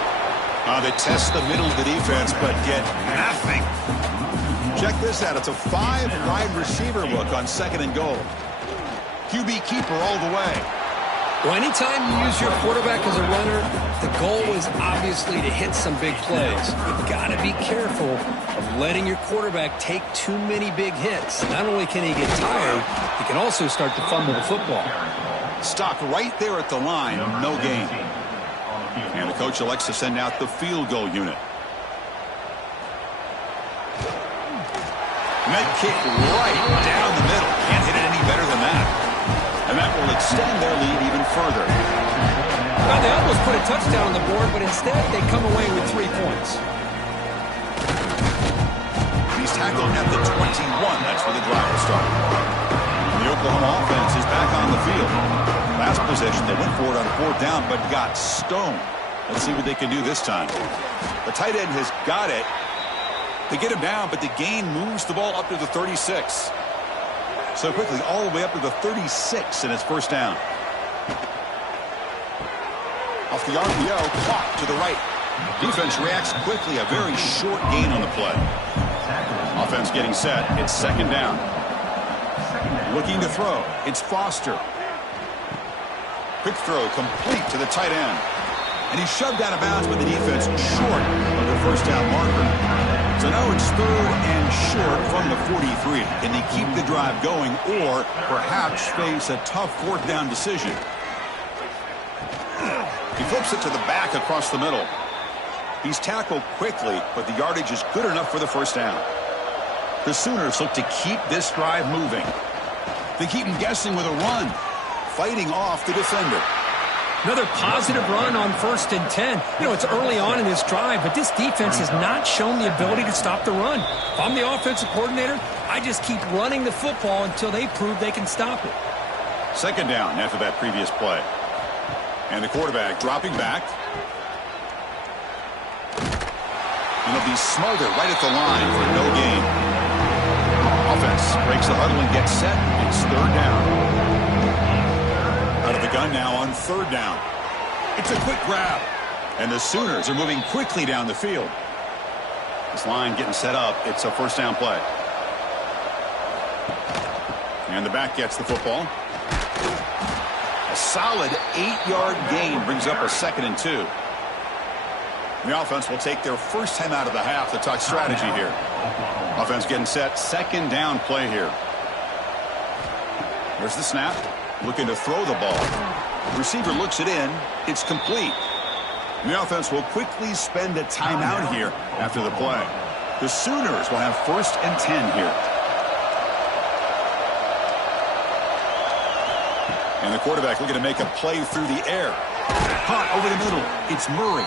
They test the middle of the defense, but get nothing. Check this out. It's a 5-wide receiver look on 2nd and goal. QB keeper all the way. Well, anytime you use your quarterback as a runner, the goal is obviously to hit some big plays. You've got to be careful of letting your quarterback take too many big hits. Not only can he get tired, he can also start to fumble the football. Stopped right there at the line, no gain. And the coach elects to send out the field goal unit. Net kick right down the middle. Can't hit it any better than that. And that will extend their lead even further. Well, they almost put a touchdown on the board, but instead they come away with 3 points. He's tackled at the 21. That's where the drive will start. The Oklahoma offense is back on the field. Last possession, they went for it on fourth down, but got stoned. Let's see what they can do this time. The tight end has got it. They get him down, but the gain moves the ball up to the 36. So quickly, all the way up to the 36, and it's first down. Off the RPO, clock to the right. Defense reacts quickly, a very short gain on the play. Offense getting set, it's second down. Looking to throw, it's Foster. Quick throw, complete to the tight end. And he's shoved out of bounds by the defense short of the first down marker. So now it's 3rd and short from the 43. Can they keep the drive going or perhaps face a tough fourth down decision? He flips it to the back across the middle. He's tackled quickly, but the yardage is good enough for the first down. The Sooners look to keep this drive moving. They keep him guessing with a run, fighting off the defender. Another positive run on 1st and 10. You know, it's early on in this drive, but this defense has not shown the ability to stop the run. If I'm the offensive coordinator, I just keep running the football until they prove they can stop it. Second down after that previous play. And the quarterback dropping back. And he'll be smothered right at the line for no gain. Offense breaks the huddle and gets set. It's third down. Out of the gun now on third down. It's a quick grab. And the Sooners are moving quickly down the field. This line getting set up. It's a first down play. And the back gets the football. A solid 8-yard gain brings up a 2nd and 2. The offense will take their first time out of the half to talk strategy here. Offense getting set. Second down play here. There's the snap. Looking to throw the ball. Receiver looks it in. It's complete. The offense will quickly spend a timeout here after the play. The Sooners will have 1st and 10 here. And the quarterback looking to make a play through the air. Caught over the middle. It's Murray.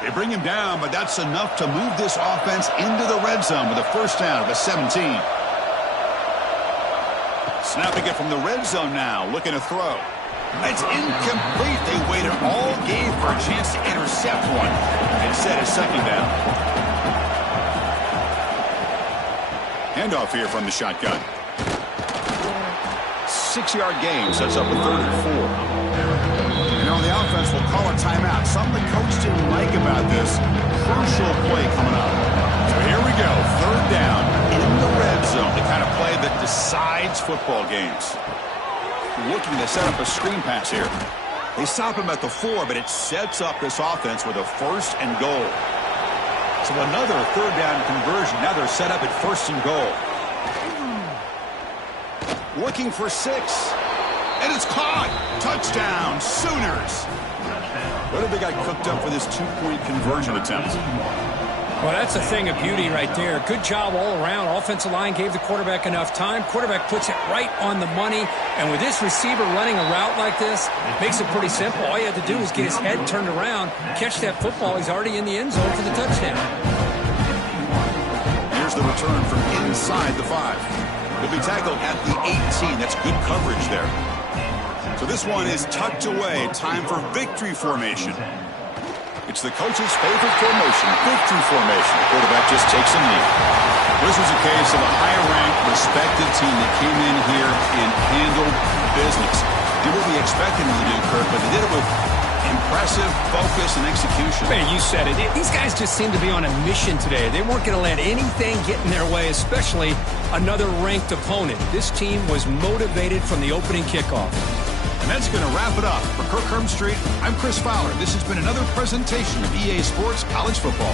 They bring him down, but that's enough to move this offense into the red zone with a first down at the 17. Snapping it from the red zone now, looking to throw. It's incomplete. They waited all game for a chance to intercept one. Instead, it's second down. Handoff here from the shotgun. 6-yard gain sets up a 3rd and 4. You know, the offense will call a timeout. Something the coach didn't like about this. Crucial play coming up. So here we go. 3rd down in the red zone. The kind of play that decides football games. Looking to set up a screen pass here. They stop him at the 4, but it sets up this offense with a 1st and goal. So another 3rd down conversion. Now they're set up at 1st and goal. Looking for 6. And it's caught. Touchdown, Sooners. What have they got cooked up for this 2-point conversion attempt? Well, that's a thing of beauty right there. Good job all around. Offensive line gave the quarterback enough time. Quarterback puts it right on the money. And with this receiver running a route like this, makes it pretty simple. All you have to do is get his head turned around, catch that football. He's already in the end zone for the touchdown. Here's the return from inside the 5. He'll be tackled at the 18. That's good coverage there. So this one is tucked away. Time for victory formation. It's the coach's favorite formation, victory formation. The quarterback just takes a knee. This was a case of a higher-ranked, respected team that came in here and handled business. Did what we expected them to do, Kirk, but they did it with impressive focus and execution. Man, you said it. These guys just seem to be on a mission today. They weren't going to let anything get in their way, especially another ranked opponent. This team was motivated from the opening kickoff. And that's going to wrap it up. For Kirk Street, I'm Chris Fowler. This has been another presentation of EA Sports College Football.